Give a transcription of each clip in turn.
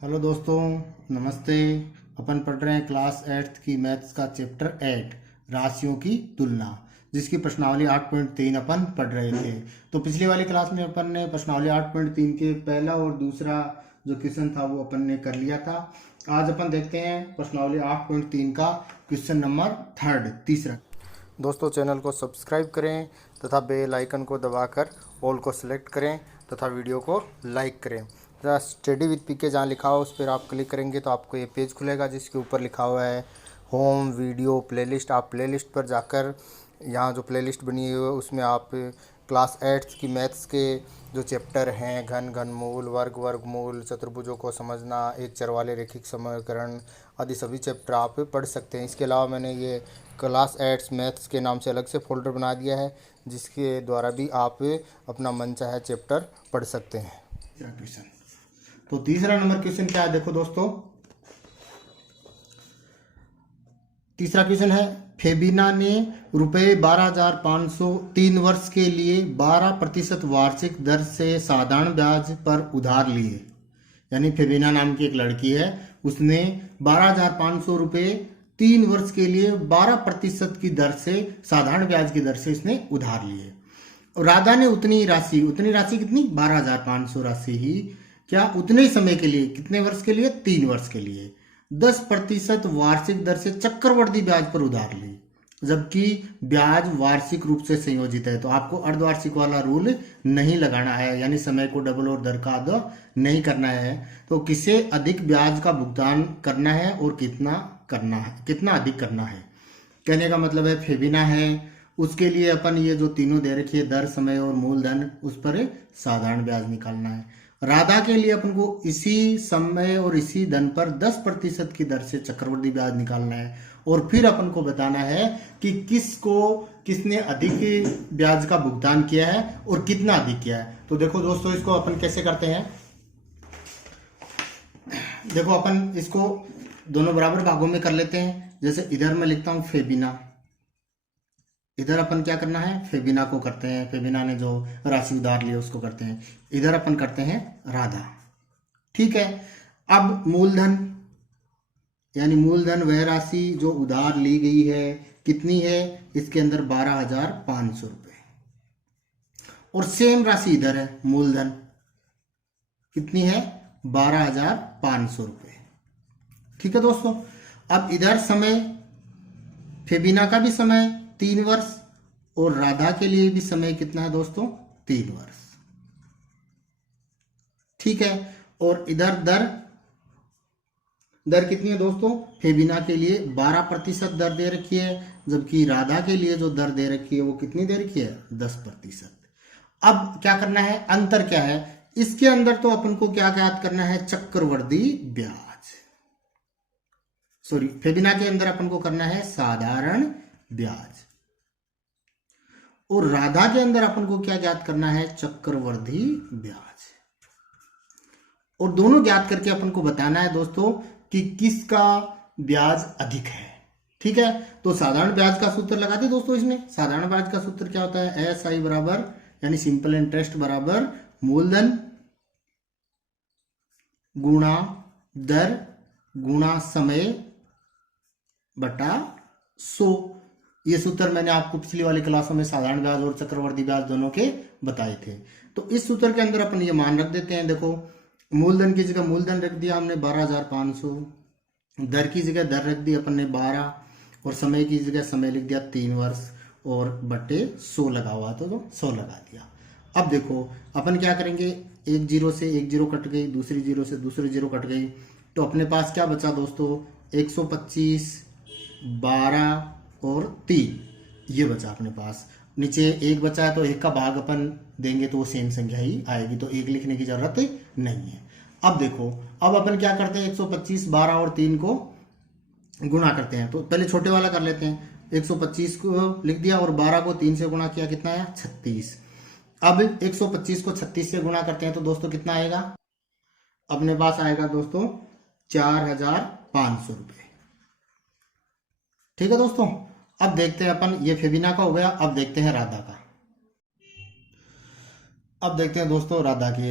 Hello दोस्तों, नमस्ते। अपन पढ़ रहे हैं क्लास 8th की मैथ्स का चैप्टर 8 राशियों की तुलना, जिसकी प्रश्नावली 8.3 अपन पढ़ रहे थे। तो पिछली वाली क्लास में अपन ने प्रश्नावली 8.3 के पहला और दूसरा जो क्वेश्चन था वो अपन ने कर लिया था। आज अपन देखते हैं प्रश्नावली 8.3 का क्वेश्चन नंबर तीसरा। दोस्तों, चैनल को सब्सक्राइब करें तथा बेल आइकन को दबाकर ऑल को सिलेक्ट करें तथा वीडियो को लाइक करें। स्टडी विद पीके जहाँ लिखा हो उस पर आप क्लिक करेंगे तो आपको ये पेज खुलेगा जिसके ऊपर लिखा हुआ है होम वीडियो प्लेलिस्ट। आप प्लेलिस्ट पर जाकर यहाँ जो प्लेलिस्ट बनी हुई है उसमें आप क्लास 8 की मैथ्स के जो चैप्टर हैं घन घनमूल, वर्ग वर्गमूल, चतुर्भुजों को समझना, एक चर वाले रैखिक समीकरण आदि सभी चैप्टर आप पढ़ सकते हैं। इसके अलावा मैंने ये क्लास 8 मैथ्स के नाम से अलग से फोल्डर बना दिया है जिसके द्वारा भी आप अपना मन चाहे चैप्टर पढ़ सकते हैं। क्वेश्चन तो तीसरा नंबर क्वेश्चन क्या है, देखो दोस्तों। तीसरा क्वेश्चन है, फेबिना ने रुपये 12,500 3 वर्ष के लिए 12% वार्षिक दर से साधारण ब्याज पर उधार लिए। यानी फेबिना नाम की एक लड़की है, उसने 12,500 रुपये 3 वर्ष के लिए 12% की दर से साधारण ब्याज की दर से इसने उधार लिए। राधा ने उतनी राशि कितनी 12,500 राशि ही क्या उतने ही समय के लिए, कितने वर्ष के लिए 3 वर्ष के लिए 10% वार्षिक दर से चक्रवृद्धि ब्याज पर उधार ली। जबकि ब्याज वार्षिक रूप से संयोजित है तो आपको अर्धवार्षिक वाला रूल नहीं लगाना है, यानी समय को डबल और दर का आधा नहीं करना है। तो किसे अधिक ब्याज का भुगतान करना है और कितना अधिक करना है, कहने का मतलब है फेबिना है, उसके लिए अपन ये जो तीनों दे रखी है दर, समय और मूलधन, उस पर साधारण ब्याज निकालना है। राधा के लिए अपन को इसी समय और इसी धन पर 10% की दर से चक्रवृद्धि ब्याज निकालना है और फिर अपन को बताना है कि किसने अधिक ब्याज का भुगतान किया है और कितना अधिक किया है। तो देखो दोस्तों, इसको अपन कैसे करते हैं। देखो अपन इसको दोनों बराबर भागों में कर लेते हैं। जैसे इधर मैं लिखता हूं फेबिना, इधर अपन क्या करना है फेबिना को करते हैं, फेबिना ने जो राशि उधार ली उसको करते हैं। इधर अपन करते हैं राधा, ठीक है। अब मूलधन, यानी मूलधन वह राशि जो उधार ली गई है कितनी है, इसके अंदर 12,500 रुपए, और सेम राशि इधर है, मूलधन कितनी है 12,500 रुपए, ठीक है दोस्तों। अब इधर समय, फेबिना का भी समय 3 वर्ष और राधा के लिए भी समय कितना है दोस्तों 3 वर्ष, ठीक है। और इधर दर कितनी है दोस्तों, फेबिना के लिए 12% दर दे रखी है, जबकि राधा के लिए जो दर दे रखी है वो कितनी दे रखी है 10%। अब क्या करना है, अंतर क्या है इसके अंदर, तो अपन को क्या ज्ञात करना है चक्रवृद्धि ब्याज। सॉरी, फेबिना के अंदर अपन को करना है साधारण ब्याज और राधा के अंदर अपन को क्या ज्ञात करना है चक्रवृद्धि ब्याज। और दोनों ज्ञात करके अपन को बताना है दोस्तों कि किसका ब्याज अधिक है, ठीक है। तो साधारण ब्याज का सूत्र लगाते दोस्तों। इसमें साधारण ब्याज का सूत्र क्या होता है, SI बराबर यानी सिंपल इंटरेस्ट बराबर मूलधन गुणा दर गुणा समय बटा 100। ये सूत्र मैंने आपको पिछली वाली क्लासों में साधारण ब्याज और चक्रवृद्धि ब्याज दोनों के बताए थे। तो इस सूत्र के अंदर अपन ये मान रख देते हैं। देखो, मूलधन की जगह मूलधन रख दिया हमने 12,500, दर की जगह दर रख दी अपन ने 12 और समय की जगह समय लिख दिया 3 वर्ष और बटे 100 लगा हुआ तो 100 लगा दिया। अब देखो अपन क्या करेंगे, एक जीरो से एक जीरो कट गई, दूसरी जीरो से दूसरी जीरो कट गई, तो अपने पास क्या बचा दोस्तों 125, 12 और 3, ये बचा अपने पास। नीचे एक बचा है तो एक का भाग अपन देंगे तो वो सेम संख्या ही आएगी, तो एक लिखने की जरूरत नहीं है। अब देखो, अब अपन क्या करते हैं 125, 12 और 3 को गुणा करते हैं। तो पहले छोटे वाला कर लेते हैं, 125 को लिख दिया और 12 को 3 से गुणा किया, कितना आया 36। अब 125 को 36 से गुणा करते हैं तो दोस्तों कितना आएगा, अपने पास आएगा दोस्तों 4,500 रुपए, ठीक है दोस्तों। अब देखते हैं अपन, ये फेबिना का हो गया, अब देखते हैं राधा का। अब देखते हैं दोस्तों राधा के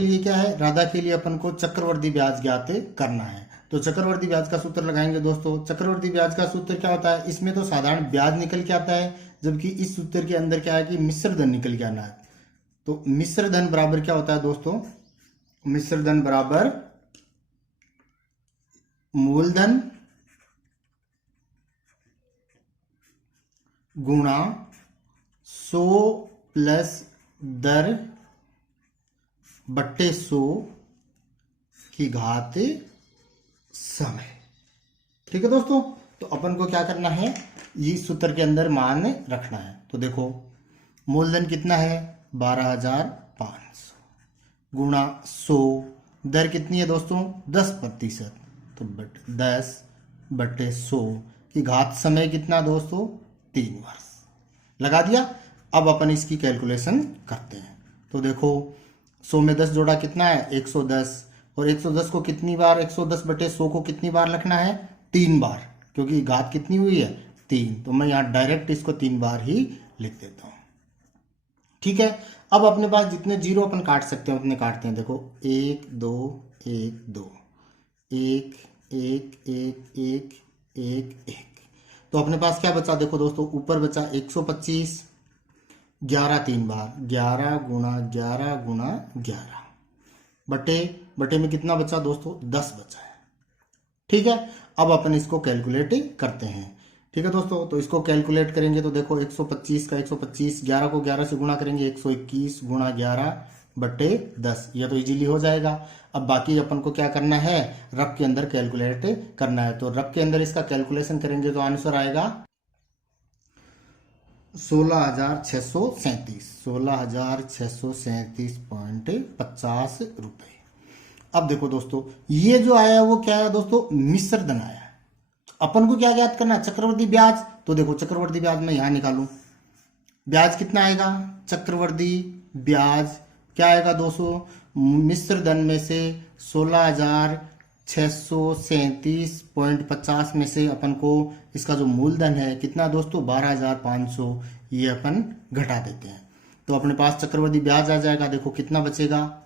लिए क्या है। राधा के लिए अपन को चक्रवर्ती ब्याज ज्ञात करना है। तो चक्रवर्ती ब्याज का सूत्र लगाएंगे दोस्तों। चक्रवर्ती ब्याज का सूत्र क्या होता है, इसमें तो साधारण ब्याज निकल के आता है, जबकि इस सूत्र के अंदर क्या है कि मिश्र धन निकल के आना है। तो मिश्र धन बराबर क्या होता है दोस्तों, मिश्र धन बराबर मूलधन गुणा 100 प्लस दर बट्टे 100 की घात समय। ठीक है दोस्तों, तो अपन को क्या करना है, इस सूत्र के अंदर मान रखना है। तो देखो मूलधन कितना है 12,500 गुणा 100, दर कितनी है दोस्तों 10%, तो 10 बट्टे 100 की घात समय कितना दोस्तों 3 वर्ष। लगा दिया। अब अपन इसकी कैलकुलेशन करते हैं। तो देखो 100 में 10 जोड़ा कितना है 110, और 110 को कितनी बार 110 बटे 100 को कितनी बार लिखना है 3 बार, क्योंकि घात कितनी हुई है 3। तो मैं यहाँ डायरेक्ट इसको 3 बार ही लिख देता हूँ। ठीक है, अब अपने पास जितने जीरो अपन काट सकते हैं उतने काटते हैं। देखो 1 2 1 2 1 1 1 1 1 1। तो अपने पास क्या बचा देखो दोस्तों, ऊपर बचा 125, 11 3 बार 11 गुणा 11 गुणा 11 बटे में कितना बचा दोस्तों 10 बचा है। ठीक है, अब अपन इसको कैलकुलेट करते हैं। ठीक है दोस्तों, तो इसको कैलकुलेट करेंगे तो देखो 125 का 125, 11 को 11 से गुणा करेंगे 121 गुणा 11 बटे 10, यह तो इजीली हो जाएगा। अब बाकी अपन को क्या करना है, रफ के अंदर कैलकुलेट करना है। तो रफ के अंदर इसका कैलकुलेशन करेंगे तो आंसर आएगा 16,637.50 रुपए। अब देखो दोस्तों ये जो आया वो क्या है दोस्तों, मिश्र धन आया। अपन को क्या ज्ञात करना है, चक्रवर्ती ब्याज। तो देखो चक्रवर्ती ब्याज मैं यहां निकालूं, ब्याज कितना आएगा, चक्रवर्ती ब्याज क्या आएगा दोस्तों, मिश्र धन में से 16,637.50 में से अपन को इसका जो मूलधन है कितना दोस्तों 12,500, ये अपन घटा देते हैं। तो अपने पास चक्रवर्ती ब्याज आ जाएगा। देखो कितना बचेगा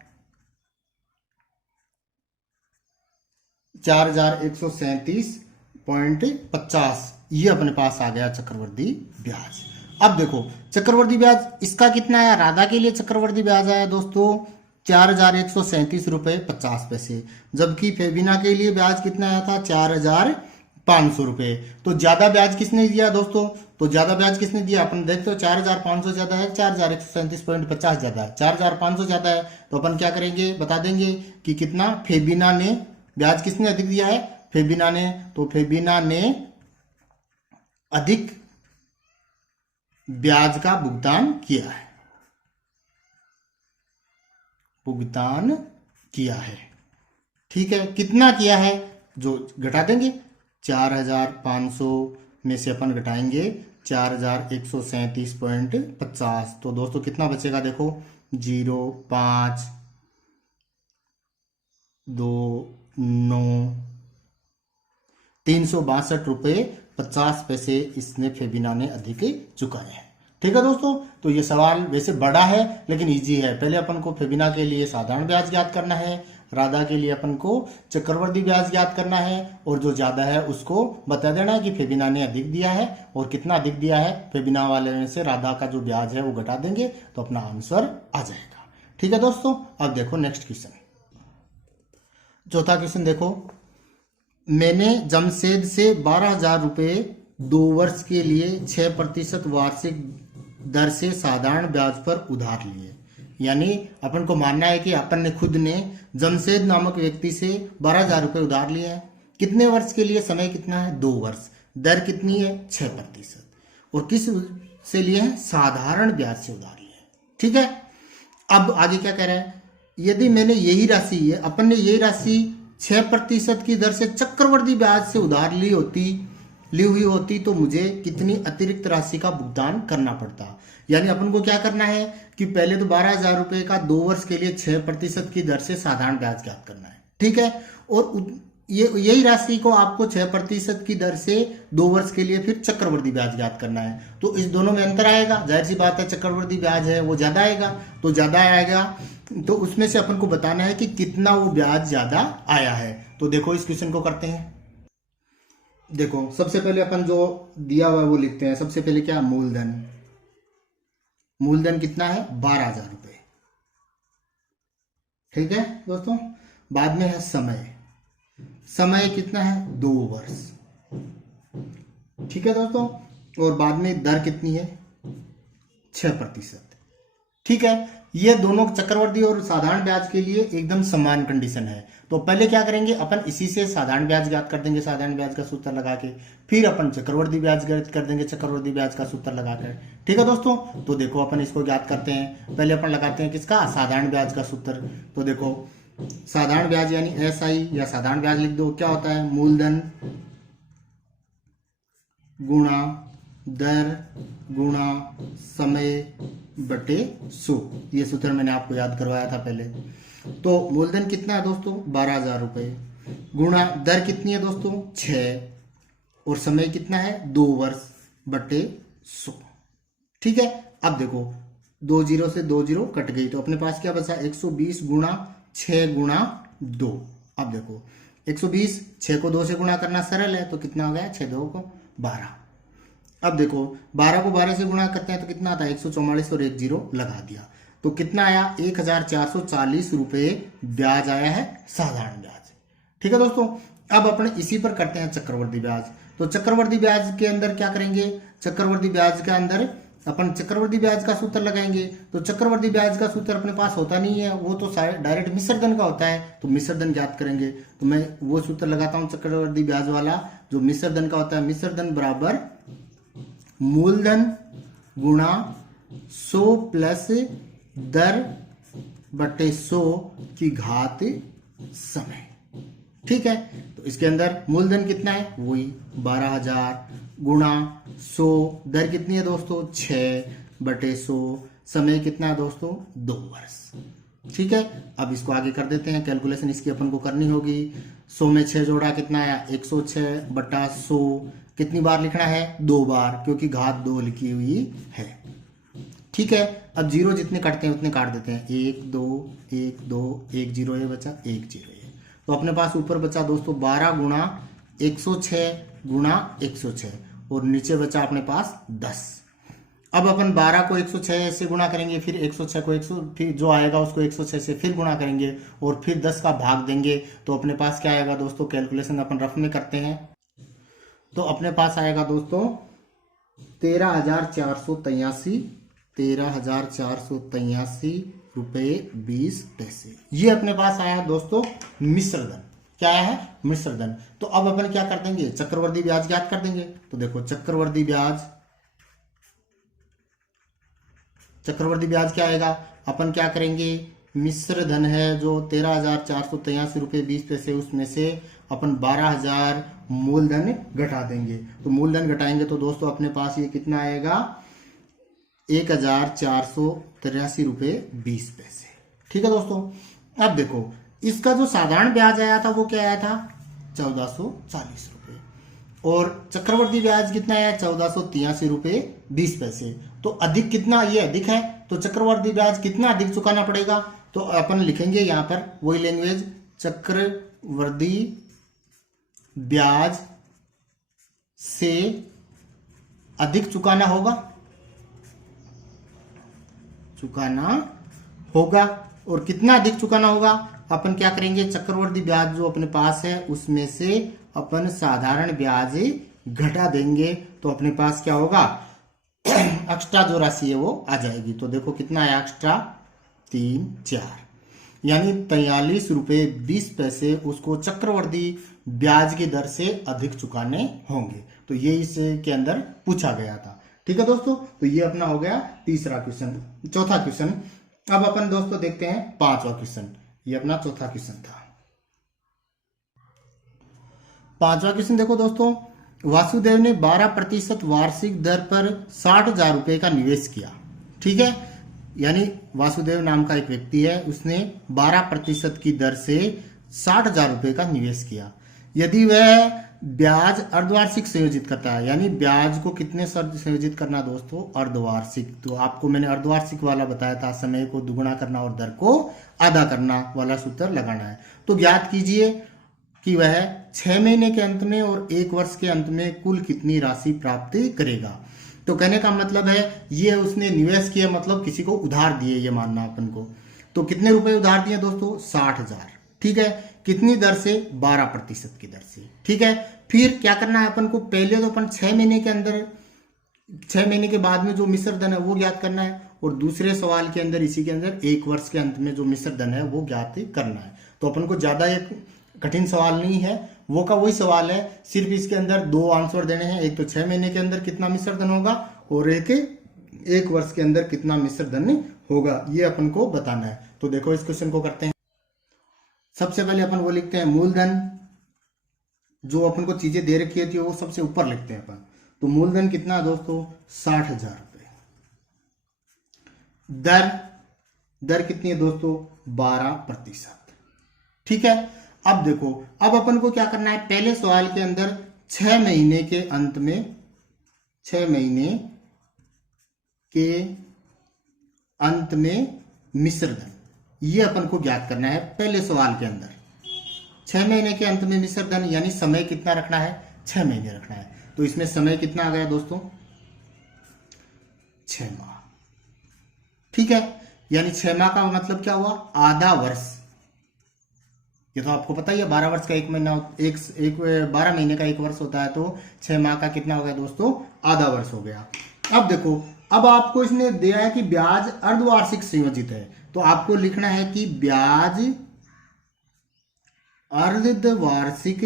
4,137.50, ये अपने पास आ गया चक्रवर्ती ब्याज। अब देखो चक्रवर्ती ब्याज इसका कितना आया, राधा के लिए चक्रवर्ती ब्याज आया दोस्तों 4,137 रुपए 50 पैसे, जबकि फेबिना के लिए ब्याज कितना आया था 4,500 रुपए। तो ज्यादा ब्याज किसने दिया दोस्तों, तो ज्यादा ब्याज किसने दिया, अपन देखते हो 4,500 ज्यादा है 4,137.50 ज्यादा है, 4,500 ज्यादा है। तो अपन क्या करेंगे बता देंगे कि कितना फेबिना ने ब्याज किसने अधिक दिया है, फेबिना ने। तो फेबिना ने अधिक ब्याज का भुगतान किया है, भुगतान किया है। ठीक है, कितना किया है जो घटा देंगे, 4,500 में से अपन घटाएंगे 4,137.50। तो दोस्तों कितना बचेगा देखो 0 5 2 9 362 रुपए 50 पैसे इसने फेबिना ने अधिक चुकाए हैं। ठीक है दोस्तों, तो ये सवाल वैसे बड़ा है लेकिन इजी है। पहले अपन को फेबिना के लिए साधारण ब्याज ज्ञात करना है, राधा के लिए अपन को चक्रवर्ती ब्याज ज्ञात करना है, और जो ज्यादा है उसको बता देना है कि फेबिना ने अधिक दिया है, और कितना अधिक दिया है फेबिना वाले में से राधा का जो ब्याज है वो घटा देंगे तो अपना आंसर आ जाएगा। ठीक है दोस्तों, अब देखो नेक्स्ट क्वेश्चन, चौथा क्वेश्चन देखो, मैंने जमशेद से 12,000 रुपए 2 वर्ष के लिए 6% वार्षिक दर से साधारण ब्याज पर उधार लिए। यानी अपन को मानना है कि अपन ने खुद ने जमशेद नामक व्यक्ति से 12,000 रुपए उधार लिए हैं। कितने वर्ष के लिए, समय कितना है 2 वर्ष, दर कितनी है 6%, और किस से लिए हैं, साधारण ब्याज से उधार लिए हैं। ठीक है, अब आगे क्या कह रहा है, यदि मैंने यही राशि अपन ने यही राशि 6% की दर से चक्रवर्ती ब्याज से उधार ली हुई होती तो मुझे कितनी अतिरिक्त राशि का भुगतान करना पड़ता। यानी अपन को क्या करना है कि पहले तो 12,000 रुपए का 2 वर्ष के लिए 6% की दर से साधारण ब्याज ज्ञात करना है। ठीक है, और ये यही राशि को आपको 6% की दर से 2 वर्ष के लिए फिर चक्रवृद्धि ब्याज ज्ञात करना है। तो इस दोनों में अंतर आएगा, जाहिर सी बात है चक्रवृद्धि ब्याज है वो ज्यादा आएगा, तो ज्यादा आएगा तो उसमें से अपन को बताना है कि कितना वो ब्याज ज्यादा आया है। तो देखो इस क्वेश्चन को करते हैं। देखो सबसे पहले अपन जो दिया हुआ है वो लिखते हैं। सबसे पहले क्या, मूलधन। मूलधन कितना है, 12,000 रुपए, ठीक है दोस्तों। बाद में है समय। समय कितना है, 2 वर्ष, ठीक है दोस्तों। और बाद में दर कितनी है, 6%, ठीक है। ये दोनों चक्रवृद्धि और साधारण ब्याज के लिए एकदम समान कंडीशन है। तो पहले क्या करेंगे अपन, इसी से साधारण ब्याज ज्ञात कर देंगे, साधारण ब्याज का सूत्र लगा के, फिर अपन चक्रवृद्धि ब्याज ज्ञात कर देंगे, चक्रवृद्धि ब्याज का सूत्र लगाकर, ठीक है दोस्तों। तो देखो अपन इसको ज्ञात करते हैं। पहले अपन लगाते हैं किसका, साधारण ब्याज का सूत्र। तो देखो साधारण ब्याज यानी SI या साधारण ब्याज लिख दो, क्या होता है, मूलधन गुणा दर गुणा समय बटे 100। ये सूत्र मैंने आपको याद करवाया था पहले। तो मूलधन कितना है दोस्तों, 12,000 रुपए, गुणा दर कितनी है दोस्तों, 6, और समय कितना है, 2 वर्ष बटे 100, ठीक है। अब देखो 2 जीरो से 2 जीरो कट गई, तो अपने पास क्या बचा, 120 गुणा 6 गुणा 2। अब देखो 120, 6 को 2 से गुणा करना सरल है, तो कितना हो गया, 6 2 को 12। अब देखो 12 को 12 से गुणा करते हैं तो कितना आता है, 144, और 1 जीरो लगा दिया, तो कितना आया, 1,440 रुपए ब्याज आया है, साधारण ब्याज, ठीक है दोस्तों। अब अपन इसी पर करते हैं चक्रवृद्धि ब्याज। तो चक्रवृद्धि ब्याज के अंदर क्या करेंगे, चक्रवृद्धि ब्याज के अंदर अपन चक्रवृद्धि ब्याज का सूत्र लगाएंगे। तो चक्रवृद्धि ब्याज का सूत्र अपने पास होता नहीं है, वो तो डायरेक्ट मिश्रधन का होता है, तो मिश्रधन ज्ञात करेंगे। तो मैं वो सूत्र लगाता हूं चक्रवृद्धि ब्याज वाला, जो मिश्रधन का होता है। मिश्रधन बराबर मूलधन गुणा 100 प्लस दर बटे 100 की घात समय, ठीक है। तो इसके अंदर मूलधन कितना है, वही 12,000 गुणा 100, दर कितनी है दोस्तों, 6 बटे 100, समय कितना है दोस्तों, 2 वर्ष, ठीक है। अब इसको आगे कर देते हैं, कैलकुलेशन इसकी अपन को करनी होगी। 100 में 6 जोड़ा कितना आया, 106 बटा 100, कितनी बार लिखना है, 2 बार, क्योंकि घात 2 लिखी हुई है, ठीक है। अब जीरो जितने काटते हैं उतने काट देते हैं, 1 2 1 2 1 जीरो ये बचा, 1 जीरो ये, तो अपने पास ऊपर बचा दोस्तों 12 गुणा 106 गुणा 106, और नीचे बचा अपने पास 10। अब अपन 12 को 106 से गुणा करेंगे, फिर 106 को 100, फिर जो आएगा उसको 106 से फिर गुणा करेंगे, और फिर 10 का भाग देंगे, तो अपने पास क्या आएगा दोस्तों, कैलकुलेशन अपन रफ में करते हैं। तो अपने पास आएगा दोस्तों 13,483 रुपये 20 पैसे। ये अपने पास आया दोस्तों मिश्रधन। क्या आया है, मिश्रधन। तो अब अपन क्या कर देंगे, चक्रवृद्धि ब्याज ज्ञात कर देंगे। तो देखो चक्रवृद्धि ब्याज क्या आएगा, अपन क्या करेंगे, मिश्रधन है जो 13,483 रुपये 20 पैसे, उसमें से अपन 12,000 मूलधन घटा देंगे। तो मूलधन घटाएंगे तो दोस्तों अपने पास ये कितना आएगा, 1,483 रुपये 20 पैसे, ठीक है दोस्तों। अब देखो इसका जो साधारण ब्याज आया था वो क्या आया था, 1,440 रुपये, और चक्रवृद्धि ब्याज कितना आया, 1,483 रुपये 20 पैसे। तो अधिक कितना, ये अधिक है, तो चक्रवृद्धि ब्याज कितना अधिक चुकाना पड़ेगा। तो अपन लिखेंगे यहां पर वही लैंग्वेज, चक्रवृद्धि ब्याज से अधिक चुकाना होगा। और कितना अधिक चुकाना होगा, अपन क्या करेंगे, चक्रवृद्धि ब्याज जो अपने पास है उसमें से अपन साधारण ब्याज घटा देंगे, तो अपने पास क्या होगा, एक्स्ट्रा जो राशि है वो आ जाएगी। तो देखो कितना है एक्स्ट्रा, 3 4, यानी 43 रुपये 20 पैसे उसको चक्रवृद्धि ब्याज की दर से अधिक चुकाने होंगे। तो ये इसके अंदर पूछा गया था, ठीक है दोस्तों। तो ये अपना हो गया तीसरा क्वेश्चन। चौथा क्वेश्चन अब अपन दोस्तों देखते हैं, पांचवा क्वेश्चन। ये अपना चौथा क्वेश्चन था। पांचवा क्वेश्चन देखो दोस्तों, वासुदेव ने 12% वार्षिक दर पर 60,000 रुपए का निवेश किया, ठीक है। यानी वासुदेव नाम का एक व्यक्ति है, उसने 12% की दर से 60,000 रुपए का निवेश किया। यदि वह ब्याज अर्धवार्षिक संयोजित करता है, यानी ब्याज को कितने संयोजित करना दोस्तों, अर्धवार्षिक। तो आपको मैंने अर्धवार्षिक वाला बताया था, समय को दुगुना करना और दर को आधा करना वाला सूत्र लगाना है। तो ज्ञात कीजिए कि वह 6 महीने के अंत में और 1 वर्ष के अंत में कुल कितनी राशि प्राप्त करेगा। तो कहने का मतलब है ये उसने निवेश किया, मतलब किसी को उधार दिए, ये मानना अपन को। तो कितने रुपए उधार दिए दोस्तों, 60,000। ठीक है, कितनी दर से, 12% की दर से। ठीक है, फिर क्या करना है अपन को, पहले तो अपन 6 महीने के अंदर, 6 महीने के बाद में जो मिश्र धन है वो ज्ञात करना है, और दूसरे सवाल के अंदर, इसी के अंदर 1 वर्ष के अंत में जो मिश्र धन है वो ज्ञात करना है। तो अपन को ज्यादा एक कठिन सवाल नहीं है, वो का वही सवाल है, सिर्फ इसके अंदर 2 आंसर देने हैं। एक तो 6 महीने के अंदर कितना मिश्र धन होगा, और एक वर्ष के अंदर कितना मिश्र धन होगा, ये अपन को बताना है। तो देखो इस क्वेश्चन को करते हैं। सबसे पहले अपन वो लिखते हैं मूलधन, जो अपन को चीजें दे रखी होती है वो सबसे ऊपर लिखते हैं अपन। तो मूलधन कितना है दोस्तों, 60,000 रुपए। दर कितनी है दोस्तों, 12%। ठीक है, अब देखो, अब अपन को क्या करना है, पहले सवाल के अंदर 6 महीने के अंत में, 6 महीने के अंत में मिश्र धन, ये अपन को ज्ञात करना है पहले सवाल के अंदर। 6 महीने के अंत में मिश्र धन, यानी समय कितना रखना है, 6 महीने रखना है। तो इसमें समय कितना आ गया दोस्तों, 6 माह। ठीक है, यानी 6 माह का मतलब क्या हुआ, आधा वर्ष। ये तो आपको पता ही है, 12 वर्ष का 1 महीना, 12 महीने का 1 वर्ष होता है, तो 6 माह का कितना हो गया दोस्तों, आधा वर्ष हो गया। अब देखो, अब आपको इसने दिया है कि ब्याज अर्धवार्षिक संयोजित है, तो आपको लिखना है कि ब्याज अर्धवार्षिक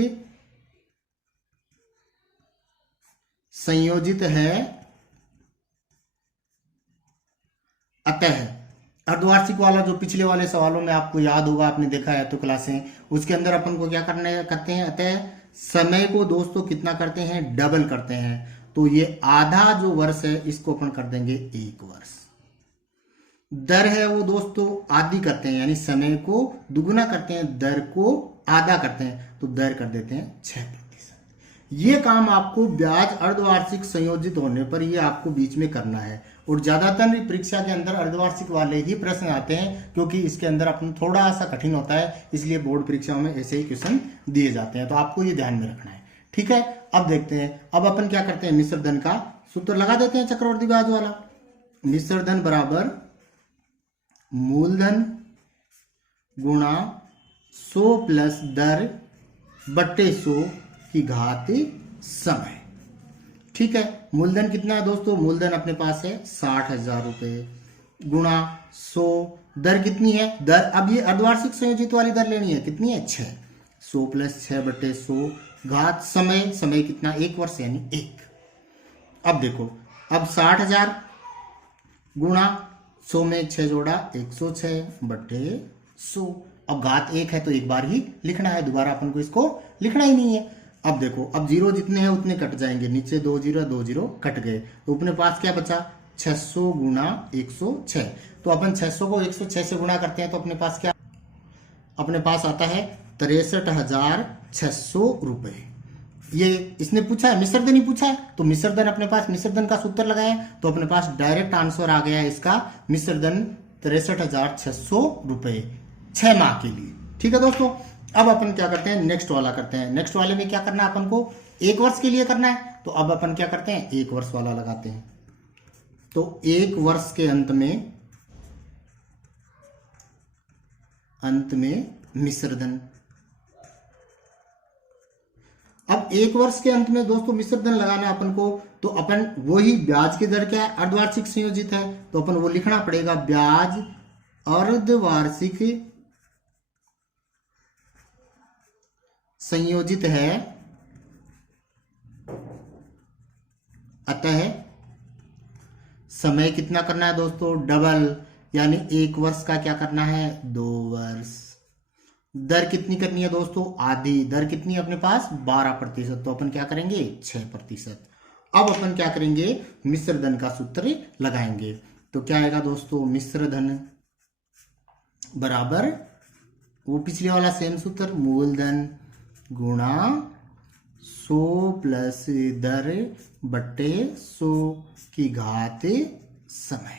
संयोजित है, अतः अर्धवार्षिक वाला जो पिछले वाले सवालों में आपको याद होगा, आपने देखा है तो क्लासें, उसके अंदर अपन को क्या करते हैं, अतः समय को दोस्तों कितना करते हैं, डबल करते हैं। तो ये आधा जो वर्ष है इसको अपन कर देंगे 1 वर्ष। दर है वो दोस्तों आधी करते हैं, यानी समय को दुगुना करते हैं, दर को आधा करते हैं, तो दर कर देते हैं 6%। ये काम आपको ब्याज अर्धवार्षिक संयोजित होने पर ये आपको बीच में करना है। और ज्यादातर परीक्षा के अंदर अर्धवार्षिक वाले ही प्रश्न आते हैं, क्योंकि इसके अंदर अपन थोड़ा सा कठिन होता है, इसलिए बोर्ड परीक्षाओं में ऐसे ही क्वेश्चन दिए जाते हैं। तो आपको ये ध्यान में रखना है। ठीक है, अब देखते हैं, अब अपन क्या करते हैं, मिश्र धन का सूत्र लगा देते हैं, चक्रवर्ती ब्याज वाला। मिश्र धन बराबर मूलधन गुणा 100 प्लस दर बट्टे 100 की घात समय। ठीक है, मूलधन कितना है दोस्तों, मूलधन अपने पास है 60,000 रुपए, गुणा 100, दर कितनी है, दर अब ये अर्धवार्षिक संयोजित वाली दर लेनी है, कितनी है, 6, 100 प्लस 6 बट्टे 100 घात समय कितना, 1 वर्ष यानी 1। अब देखो, अब 60,000 गुणा 100 में 6 जोड़ा 106 बट्टे 100। अब घात 1 है तो एक बार ही लिखना है, दोबारा अपन को इसको लिखना ही नहीं है। अब देखो, अब जीरो जितने हैं उतने कट जाएंगे, नीचे 2 जीरो कट गए, तो अपने पास क्या बचा, 600 गुणा 106। तो अपन 600 को 106 से गुणा करते हैं, तो अपने पास क्या, अपने पास आता है 63,600 रुपए। ये इसने पूछा है, मिश्र धन ही पूछा है, तो मिश्र धन अपने पास, मिश्र धन का सूत्र लगाया, तो अपने पास डायरेक्ट आंसर आ गया इसका, मिश्र धन 63,600 रुपए 6 माह के लिए। ठीक है दोस्तों, अब अपन क्या करते हैं, नेक्स्ट वाला करते हैं। नेक्स्ट वाले में क्या करना है अपन को, 1 वर्ष के लिए करना है, तो अब अपन क्या करते हैं, 1 वर्ष वाला लगाते हैं। तो 1 वर्ष के अंत में मिश्र धन। अब 1 वर्ष के अंत में दोस्तों मिश्र धन लगाना है अपन को, तो अपन वही ब्याज की दर क्या है, अर्धवार्षिक संयोजित है, तो अपन वो लिखना पड़ेगा, ब्याज अर्धवार्षिक संयोजित है, अतः समय कितना करना है दोस्तों, डबल, यानी 1 वर्ष का क्या करना है, 2 वर्ष। दर कितनी करनी है दोस्तों, आधी, दर कितनी है अपने पास, 12%, तो अपन क्या करेंगे, 6%। अब अपन क्या करेंगे, मिश्र धन का सूत्र लगाएंगे। तो क्या आएगा दोस्तों, मिश्र धन बराबर वो पिछले वाला सेम सूत्र, मूलधन गुणा 100 प्लस दर बट्टे 100 की घात समय।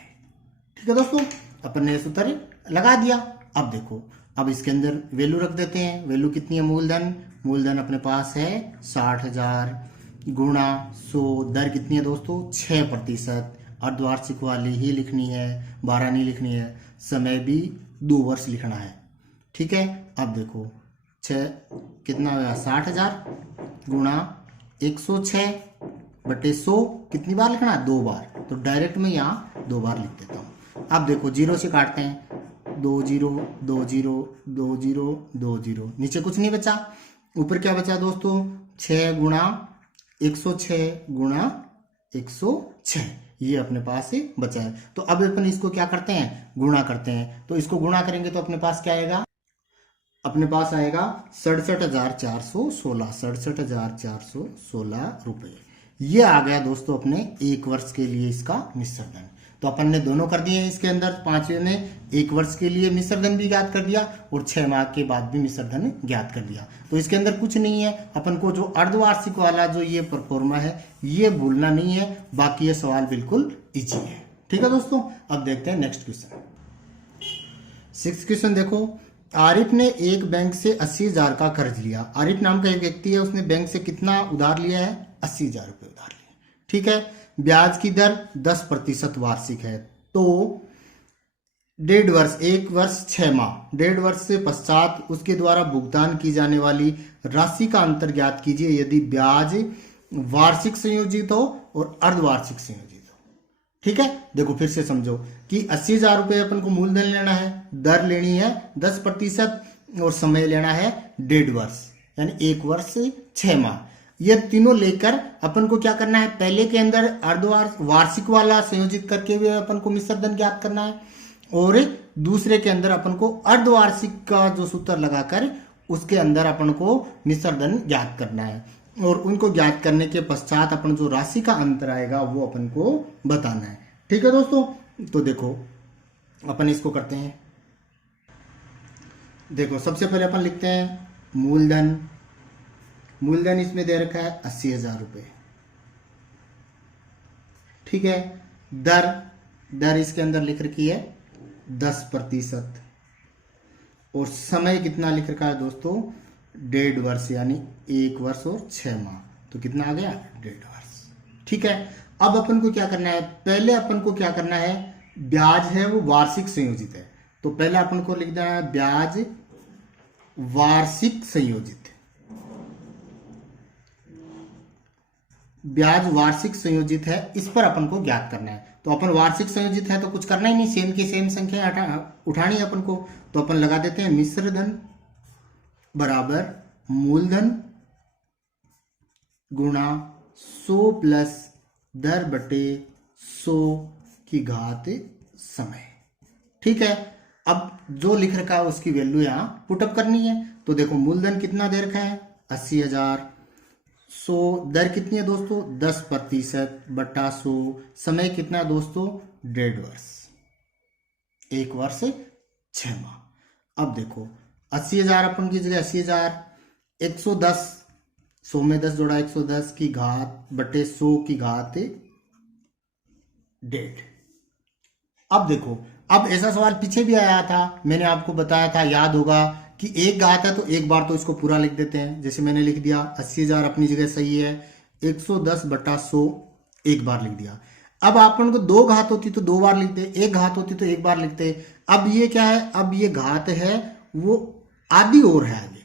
ठीक है दोस्तों, अपन ने सूत्र लगा दिया। अब देखो, अब इसके अंदर वैल्यू रख देते हैं। वैल्यू कितनी है? मूलधन, मूलधन अपने पास है 60,000 गुणा 100, दर कितनी है दोस्तों? 6%। अर्धवार्षिक वाली ही लिखनी है, 12 नहीं लिखनी है। समय भी 2 वर्ष लिखना है। ठीक है, अब देखो 6 कितना होगा? 60,000 गुणा 106 बटे 100 कितनी बार लिखना है? 2 बार। तो डायरेक्ट में यहाँ 2 बार लिख देता हूँ। अब देखो जीरो से काटते हैं, 2 0 2 0 2 0 2 0, नीचे कुछ नहीं बचा। ऊपर क्या बचा दोस्तों? 6 गुणा 106 गुणा 106, ये अपने पास ही बचा है। तो अब अपन इसको क्या करते हैं? गुणा करते हैं। तो इसको गुणा करेंगे तो अपने पास क्या आएगा? अपने पास आएगा 67,416, 67,416 रुपए। ये आ गया दोस्तों अपने 1 वर्ष के लिए इसका मिश्र धन। तो अपन ने दोनों कर दिए हैं इसके अंदर। 5वें में 1 वर्ष के लिए मिश्र धन भी ज्ञात कर दिया और 6 माह के बाद भी मिश्र धन ज्ञात कर दिया। तो इसके अंदर कुछ नहीं है। अपन को जो अर्धवार्षिक वाला जो ये परफॉर्मा है ये भूलना नहीं है, बाकी ये सवाल बिल्कुल इजी है। ठीक है दोस्तों, अब देखते हैं नेक्स्ट क्वेश्चन। 6th क्वेश्चन देखो, आरिफ ने एक बैंक से 80,000 का कर्ज लिया। आरिफ नाम का एक व्यक्ति है, उसने बैंक से कितना उधार लिया है? 80,000 रुपये उधार लिया। ठीक है, ब्याज की दर 10% वार्षिक है। तो 1.5 वर्ष, 1 वर्ष 6 माह, 1.5 वर्ष से पश्चात उसके द्वारा भुगतान की जाने वाली राशि का अंतर ज्ञात कीजिए यदि ब्याज वार्षिक संयोजित हो और अर्धवार्षिक संयोजित हो। ठीक है, देखो फिर से समझो कि 80,000 रुपये अपन को मूलधन लेना है, दर लेनी है 10% और समय लेना है 1.5 वर्ष, यानी 1 वर्ष से 6 माह। ये तीनों लेकर अपन को क्या करना है? पहले के अंदर अर्धवार्षिक वाला संयोजित करके भी अपन को मिश्र धन ज्ञात करना है और दूसरे के अंदर अपन को अर्धवार्षिक का जो सूत्र लगाकर उसके अंदर अपन को मिश्र धन ज्ञात करना है। और उनको ज्ञात करने के पश्चात अपन जो राशि का अंतर आएगा वो अपन को बताना है। ठीक है दोस्तों, तो देखो अपन इसको करते हैं। देखो सबसे पहले अपन लिखते हैं मूलधन। मूलधन इसमें दे रखा है 80,000 रुपये। ठीक है, दर, दर इसके अंदर लिख रखी है 10% और समय कितना लिख रखा है दोस्तों? 1.5 वर्ष, यानी 1 वर्ष और 6 माह। तो कितना आ गया? 1.5 वर्ष। ठीक है, अब अपन को क्या करना है? पहले अपन को क्या करना है? ब्याज है वो वार्षिक संयोजित है, तो पहले अपन को लिख देना है ब्याज वार्षिक संयोजित। ब्याज वार्षिक संयोजित है, इस पर अपन को ज्ञात करना है। तो अपन वार्षिक संयोजित है तो कुछ करना ही नहीं, सेम की सेम संख्या उठानी है अपन को। तो अपन लगा देते हैं मिश्र धन बराबर मूलधन गुणा 100 प्लस दर बटे 100 की घात समय। ठीक है, अब जो लिख रखा है उसकी वैल्यू यहां पुटअप करनी है। तो देखो मूलधन कितना दे रखा है? 80,000। 100 दर कितनी है दोस्तों? 10% बटा 100, समय कितना है दोस्तों? 1.5 वर्ष, 1 वर्ष 6 माह। अब देखो 80,000 अपन की जगह 80,000, 110, 100 में 10 जोड़ा 110 की घात बटे 100 की घात 1.5। अब देखो, अब ऐसा सवाल पीछे भी आया था, मैंने आपको बताया था, याद होगा कि एक घात है तो एक बार तो इसको पूरा लिख देते हैं। जैसे मैंने लिख दिया 80,000 अपनी जगह सही है, 110 बटा 100 एक बार लिख दिया। अब अपन को 2 घात होती तो 2 बार लिखते, 1 घात होती तो 1 बार लिखते। अब ये क्या है? अब ये घात है वो आधी और है आगे।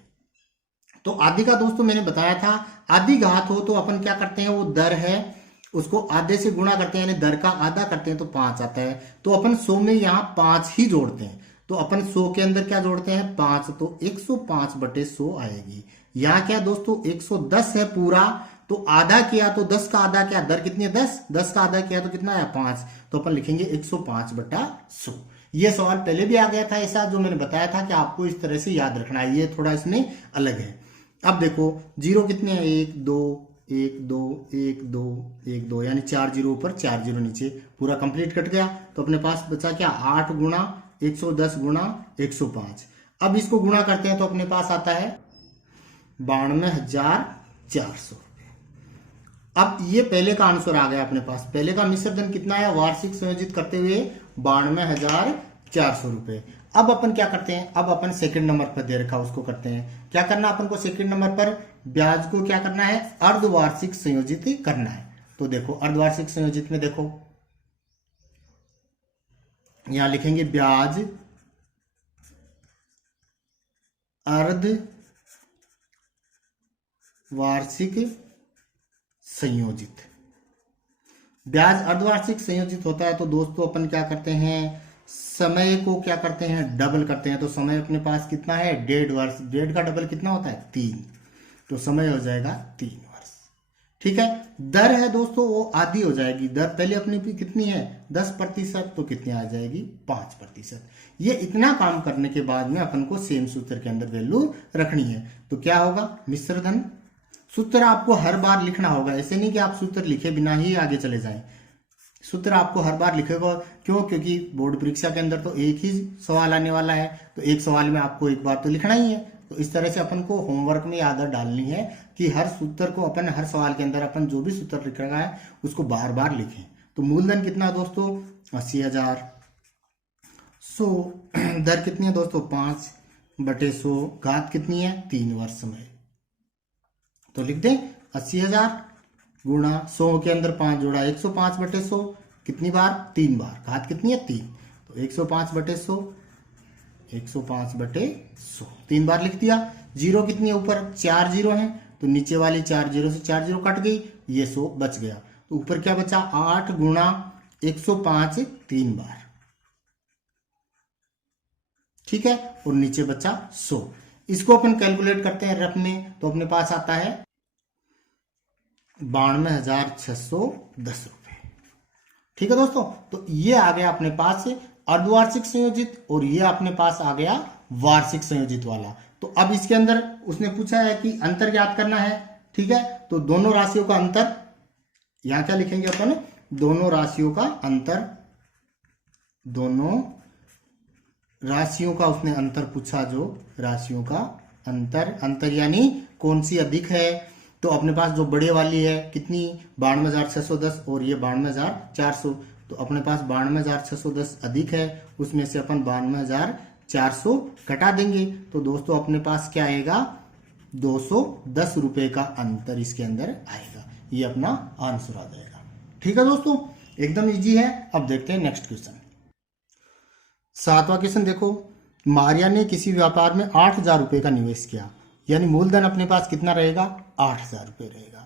तो आधी का दोस्तों मैंने बताया था, आधी घात हो तो अपन क्या करते हैं? वो दर है उसको आधे से गुणा करते हैं, यानी दर का आधा करते हैं तो 5 आता है। तो अपन 100 में यहाँ 5 ही जोड़ते हैं। तो अपन 100 के अंदर क्या जोड़ते हैं? 5, तो 105 बटे 100 आएगी। यहाँ क्या दोस्तों? 110 है पूरा, तो आधा किया तो 10 का आधा क्या? दर कितनी है? 10, 10 का आधा किया तो कितना है? 5। तो अपन लिखेंगे 105 बटा 100। ये सवाल पहले भी आ गया था ऐसा, जो मैंने बताया था कि आपको इस तरह से याद रखना है। ये थोड़ा इसमें अलग है। अब देखो जीरो कितने हैं? 1 2 1 2 1 2 1 2, यानी 4 जीरो ऊपर 4 जीरो नीचे, पूरा कंप्लीट कट गया। तो अपने पास बचा क्या? 8 गुणा 110 गुणा 105। अब इसको गुणा करते हैं तो अपने पास आता है 92,400 रुपये। अब ये पहले का आंसर आ गया अपने पास। पहले का मिश्र धन कितना है वार्षिक संयोजित करते हुए 92,400 रुपये। अब अपन क्या करते हैं, अब अपन सेकंड नंबर पर दे रखा उसको करते हैं। क्या करना अपन को सेकंड नंबर पर ब्याज को क्या करना है, अर्धवार्षिक संयोजित करना है। तो देखो अर्धवार्षिक संयोजित में देखो यहां लिखेंगे ब्याज अर्धवार्षिक संयोजित। ब्याज अर्धवार्षिक संयोजित होता है तो दोस्तों अपन क्या करते हैं, समय को क्या करते हैं, डबल करते हैं। तो समय अपने पास कितना है 1.5 वर्ष, 1.5 का डबल कितना होता है 3, तो समय हो जाएगा 3 वर्ष। ठीक है। दर है दोस्तों वो आधी हो जाएगी। दर पहले अपनी कितनी है 10%, तो कितनी आ जाएगी 5%। ये इतना काम करने के बाद में अपन को सेम सूत्र के अंदर वैल्यू रखनी है। तो क्या होगा मिश्र धन, सूत्र आपको हर बार लिखना होगा। ऐसे नहीं कि आप सूत्र लिखे बिना ही आगे चले जाएं। सूत्र आपको हर बार लिखेगा। क्यों, क्योंकि बोर्ड परीक्षा के अंदर तो एक ही सवाल आने वाला है, तो एक सवाल में आपको एक बार तो लिखना ही है। तो इस तरह से अपन को होमवर्क में आदत डालनी है कि हर सूत्र को अपन हर सवाल के अंदर अपन जो भी सूत्र लिख रहा है उसको बार बार लिखें। तो मूलधन कितना दोस्तों 80,000। 100 दर कितनी है दोस्तों 5/100, घात कितनी है 3 वर्ष समय। तो लिख दें 80,000 गुणा 100 के अंदर 5 जोड़ा 105/100, कितनी बार 3 बार, घात कितनी है 3, तो 105/100, 105/100 3 बार लिख दिया। जीरो कितनी है ऊपर 4 जीरो हैं, तो नीचे वाली 4 जीरो से 4 जीरो कट गई, ये 100 बच गया। तो ऊपर क्या बचा 8 गुणा 105 3 बार, ठीक है, और नीचे बचा 100। इसको अपन कैलकुलेट करते हैं रफ में, तो अपने पास आता है 92,610 रुपए। ठीक है दोस्तों, तो ये आ गया अपने पास अर्धवार्षिक संयोजित और ये अपने पास आ गया वार्षिक संयोजित वाला। तो अब इसके अंदर उसने पूछा है कि अंतर ज्ञात करना है। ठीक है, तो दोनों राशियों का अंतर, यहां क्या लिखेंगे अपन, दोनों राशियों का अंतर, दोनों राशियों का उसने अंतर पूछा, जो राशियों का अंतर, अंतर यानी कौन सी अधिक है। तो अपने पास जो बड़े वाली है कितनी 92,610 और ये 92,400, तो अपने पास 92,610 अधिक है, उसमें से अपन 92,400 घटा देंगे। तो दोस्तों अपने पास क्या आएगा 210 रुपए का अंतर इसके अंदर आएगा। ये अपना आंसर आ जाएगा। ठीक है दोस्तों, एकदम इजी है। अब देखते हैं नेक्स्ट क्वेश्चन। 7वां क्वेश्चन देखो, मारिया ने किसी व्यापार में 8,000 रुपए का निवेश किया, यानी मूलधन अपने पास कितना रहेगा 8,000 रुपए रहेगा।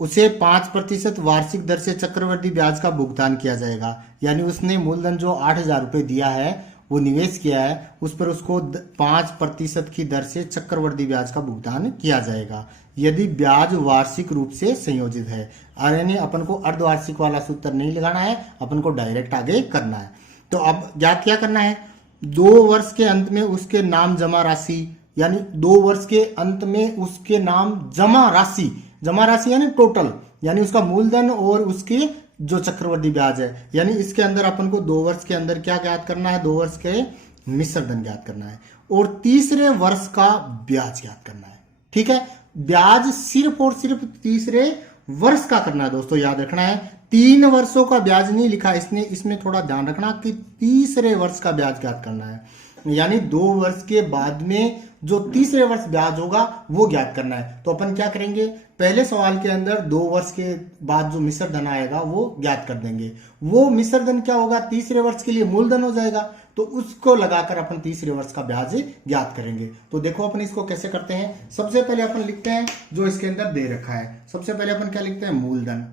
उसे 5% वार्षिक दर से चक्रवृद्धि ब्याज का भुगतान किया जाएगा, यानी उसने मूलधन जो 8,000 रुपए दिया है वो निवेश किया है, उस पर उसको 5% की दर से चक्रवृद्धि ब्याज का भुगतान किया जाएगा यदि ब्याज वार्षिक रूप से संयोजित है। यानी अपन को अर्धवार्षिक वाला सूत्र नहीं लगाना है, अपन को डायरेक्ट आगे करना है। तो अब ज्ञात क्या करना है, 2 वर्ष के अंत में उसके नाम जमा राशि, यानी 2 वर्ष के अंत में उसके नाम जमा राशि, जमा राशि यानी टोटल, यानी उसका मूलधन और उसके जो चक्रवृद्धि ब्याज है, यानी इसके अंदर अपन को 2 वर्ष के अंदर क्या ज्ञात करना है, 2 वर्ष के मिश्र धन ज्ञात करना है और तीसरे वर्ष का ब्याज ज्ञात करना है। ठीक है, ब्याज सिर्फ और सिर्फ तीसरे वर्ष का करना है दोस्तों, याद रखना है। 3 वर्षों का ब्याज नहीं लिखा इसने, इसमें थोड़ा ध्यान रखना कि तीसरे वर्ष का ब्याज ज्ञात करना है, यानी 2 वर्ष के बाद में जो तीसरे वर्ष ब्याज होगा वो ज्ञात करना है। तो अपन क्या करेंगे, पहले सवाल के अंदर 2 वर्ष के बाद जो मिश्र धन आएगा वो ज्ञात कर देंगे। वो मिश्र धन क्या होगा, तीसरे वर्ष के लिए मूलधन हो जाएगा, तो उसको लगाकर अपन तीसरे वर्ष का ब्याज ज्ञात करेंगे। तो देखो अपन इसको कैसे करते हैं। सबसे पहले अपन लिखते हैं जो इसके अंदर दे रखा है। सबसे पहले अपन क्या लिखते हैं, मूलधन।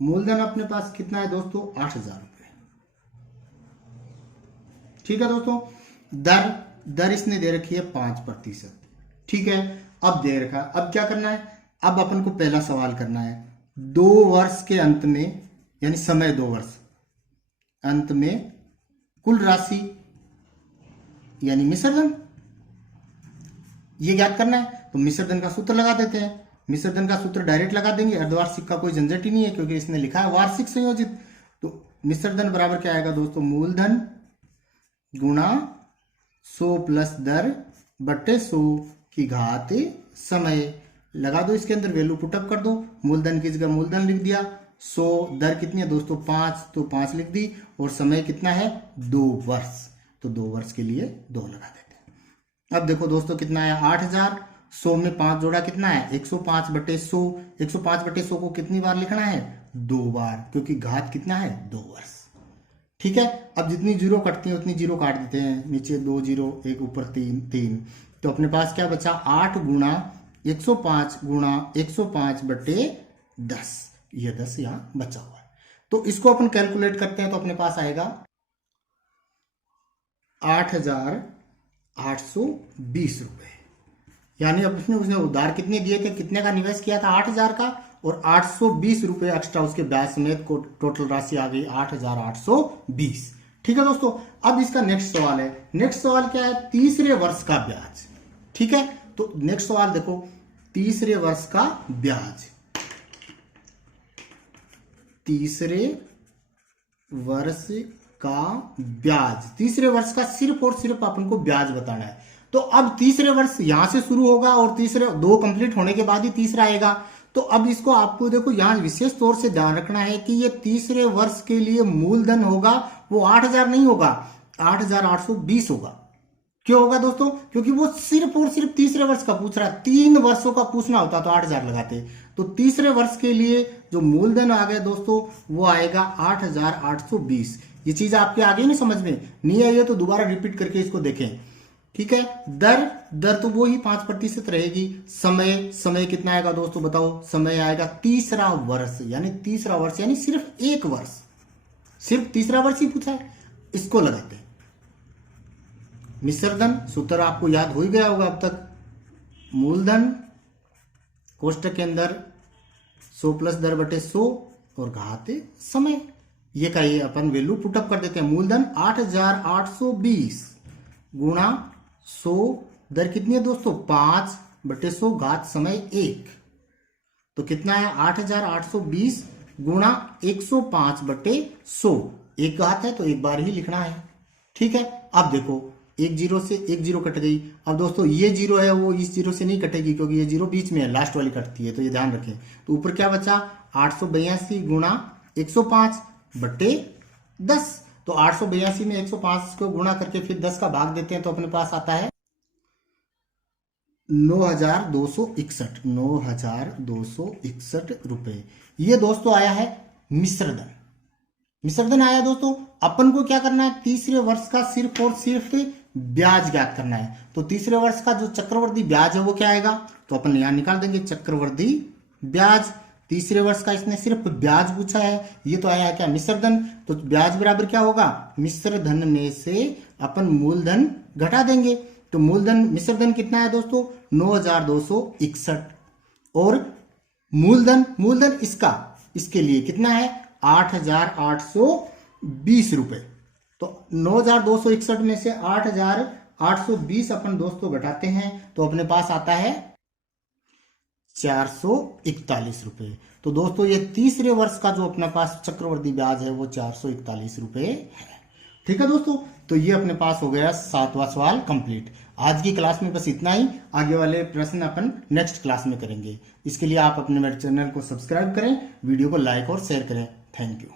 मूलधन अपने पास कितना है दोस्तों 8,000 रुपए। ठीक है दोस्तों, दर इसने दे रखी है 5%। ठीक है, अब दे रखा, अब क्या करना है, अब अपन को पहला सवाल करना है 2 वर्ष के अंत में, यानी समय 2 वर्ष अंत में कुल राशि यानी मिश्र धन, ये ज्ञात करना है। तो मिश्र धन का सूत्र लगा देते हैं। मिश्र धन का सूत्र डायरेक्ट लगा देंगे, अर्धवार्षिक का कोई झंझट ही नहीं है क्योंकि इसने लिखा है वार्षिक संयोजित। तो मिश्र धन बराबर क्या आएगा दोस्तों, मूलधन गुणा 100 प्लस दर बट्टे 100 की घात समय। लगा दो इसके अंदर वैल्यू पुटअप कर दो, मूलधन की जगह मूलधन लिख दिया। 100 दर कितनी है दोस्तों 5, तो 5 लिख दी, और समय कितना है 2 वर्ष, तो 2 वर्ष के लिए 2 लगा देते हैं। अब देखो दोस्तों कितना है 8000, 100 में 5 जोड़ा कितना है 105/100। 105/100 को कितनी बार लिखना है 2 बार, क्योंकि घात कितना है 2 वर्ष। ठीक है, अब जितनी जीरो कटती है उतनी जीरो काट देते हैं, नीचे 2 जीरो, एक ऊपर 3, तो अपने पास क्या बचा 8 गुणा 105 गुणा 105/10, ये 10 यहां बचा हुआ है। तो इसको अपन कैलकुलेट करते हैं तो अपने पास आएगा 8,820 रुपए। यानी अब उसने उधार कितने दिए थे, कितने का निवेश किया था 8,000 का, और 820 रुपए एक्स्ट्रा उसके ब्याज समेत को टोटल राशि आ गई 8,820। ठीक है दोस्तों, अब इसका नेक्स्ट सवाल है। नेक्स्ट सवाल क्या है, तीसरे वर्ष का ब्याज। ठीक है, तो नेक्स्ट सवाल देखो, तीसरे वर्ष का ब्याज। तीसरे वर्ष का ब्याज, तीसरे वर्ष का सिर्फ और सिर्फ अपन को ब्याज बताना है। तो अब तीसरे वर्ष यहां से शुरू होगा और तीसरे 2 कंप्लीट होने के बाद ही तीसरा आएगा। तो अब इसको आपको देखो यहां विशेष तौर से ध्यान रखना है कि ये तीसरे वर्ष के लिए मूलधन होगा वो 8,000 नहीं होगा, 8,820 होगा। क्यों होगा दोस्तों, क्योंकि वो सिर्फ और सिर्फ तीसरे वर्ष का पूछ रहा है। 3 वर्षों का पूछना होता तो 8,000 लगाते। तो तीसरे वर्ष के लिए जो मूलधन आ गया दोस्तों वो आएगा 8,820। ये चीज आपके आगे नहीं समझ में नहीं आई है तो दोबारा रिपीट करके इसको देखें। ठीक है, दर तो वो ही 5% रहेगी। समय कितना आएगा दोस्तों बताओ, समय आएगा तीसरा वर्ष, यानी तीसरा वर्ष यानी सिर्फ 1 वर्ष, सिर्फ तीसरा वर्ष ही पूछा है, इसको लगाते हैं। मिश्रधन सूत्र आपको याद हो ही गया होगा अब तक, मूलधन कोष्टक के अंदर 100 प्लस दर बटे 100 और घात समय, ये का ये अपन वैल्यू पुटअप कर देते हैं। मूलधन 8,820 गुणा 100, दर कितनी है दोस्तों 5/100, घात समय 1, तो कितना है 8,820 गुणा 105/100, एक घात है तो एक बार ही लिखना है। ठीक है, अब देखो एक जीरो से एक जीरो कट गई। अब दोस्तों ये जीरो है वो इस जीरो से नहीं कटेगी, क्योंकि ये जीरो बीच में है, लास्ट वाली कटती है, तो ये ध्यान रखें। तो ऊपर क्या बचा 882 गुणा 105/10, तो 882 में 105 को गुणा करके फिर 10 का भाग देते हैं तो अपने पास आता है 9,261 रुपए। ये दोस्तों आया है मिश्रधन आया दोस्तों। अपन को क्या करना है, तीसरे वर्ष का सिर्फ और सिर्फ ब्याज ज्ञात करना है। तो तीसरे वर्ष का जो चक्रवर्ती ब्याज है वो क्या आएगा, तो अपन यहां निकाल देंगे चक्रवर्ती ब्याज। तीसरे वर्ष का इसने सिर्फ ब्याज पूछा है, ये तो आया है क्या मिश्रधन, तो ब्याज बराबर क्या होगा, मिश्रधन में से अपन मूलधन घटा देंगे। तो मिश्रधन कितना है दोस्तों 9,261, और मूलधन इसके लिए कितना है 8,820 रुपए। तो 9,261 में से 8,820 अपन दोस्तों घटाते हैं तो अपने पास आता है 441 रुपए। तो दोस्तों ये तीसरे वर्ष का जो अपने पास चक्रवर्ती ब्याज है वो 441 रुपए है। ठीक है दोस्तों, तो ये अपने पास हो गया 7वां सवाल कंप्लीट। आज की क्लास में बस इतना ही, आगे वाले प्रश्न अपन नेक्स्ट क्लास में करेंगे। इसके लिए आप अपने मेरे चैनल को सब्सक्राइब करें, वीडियो को लाइक और शेयर करें। Thank you.